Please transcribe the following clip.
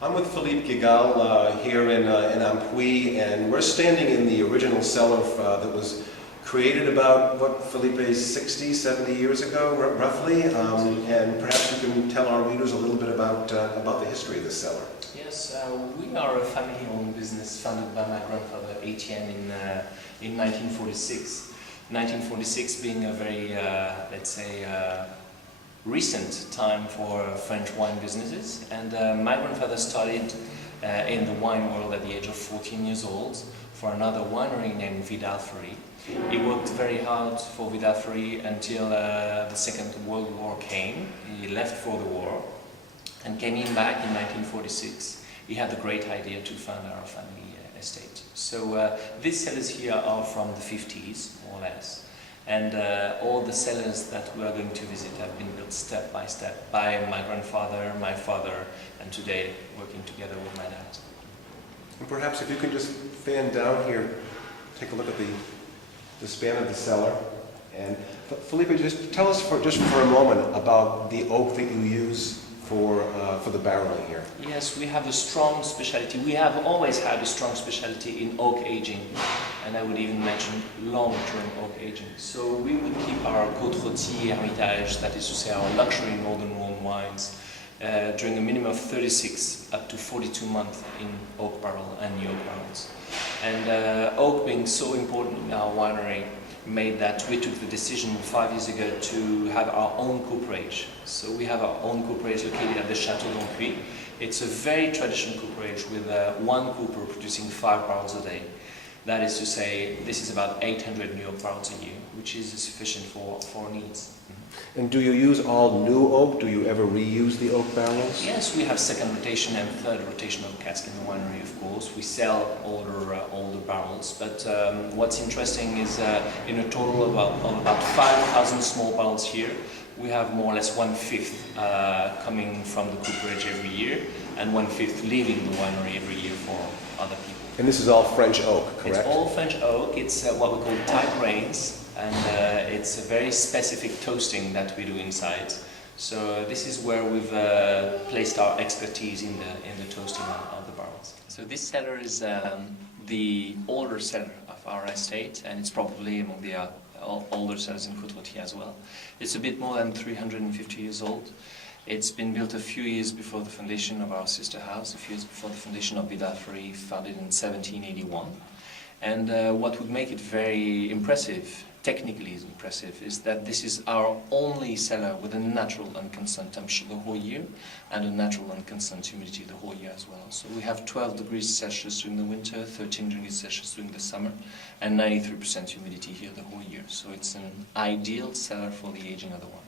I'm with Philippe Guigal here in Ampuy, and we're standing in the original cellar that was created about, what, Philippe, 60, 70 years ago, roughly? And perhaps you can tell our readers a little bit about the history of this cellar. Yes, we are a family-owned business founded by my grandfather, Etienne, in 1946. 1946 being a very, let's say, recent time for French wine businesses. And my grandfather started in the wine world at the age of 14 years old for another winery named Vidal-Fleury. He worked very hard for Vidal-Fleury until the Second World War came. He left for the war and came back in 1946. He had the great idea to found our family estate. So these cellars here are from the 50s, more or less. And all the cellars that we are going to visit have been built step by step by my grandfather, my father, and today working together with my dad. And perhaps if you can just fan down here, take a look at the span of the cellar. And Philippe, just tell us just for a moment about the oak that you use for the barreling here. Yes, we have a strong specialty. We have always had a strong specialty in oak aging, and I would even mention long-term oak aging. So we would keep our Côte Rôtie Hermitage, that is to say our luxury Northern Rhone wines, during a minimum of 36 up to 42 months in oak barrel and new oak barrels. And oak being so important in our winery made that we took the decision 5 years ago to have our own cooperage. So we have our own cooperage located at the Château d'Ampuy. It's a very traditional cooperage with one cooper producing 5 barrels a day. That is to say, this is about 800 new oak barrels a year, which is sufficient for our needs. And do you use all new oak? Do you ever reuse the oak barrels? Yes, we have second rotation and third rotation of cask in the winery, of course. We sell older barrels, but what's interesting is in a total of about 5,000 small barrels here, we have more or less 1/5 coming from the cooperage every year, and 1/5 leaving the winery every year for other people. And this is all French oak, correct? It's all French oak. It's what we call tight grains. And it's a very specific toasting that we do inside. So this is where we've placed our expertise in the toasting of the barrels. So this cellar is the older cellar of our estate, and it's probably among the older cellars in Côte Rôtie as well. It's a bit more than 350 years old. It's been built a few years before the foundation of our sister house, a few years before the foundation of Vidal-Fleury, founded in 1781. And what would make it very impressive, technically is impressive, is that this is our only cellar with a natural and constant temperature the whole year, and a natural and constant humidity the whole year as well. So we have 12 degrees Celsius during the winter, 13 degrees Celsius during the summer, and 93% humidity here the whole year. So it's an ideal cellar for the aging of the wine.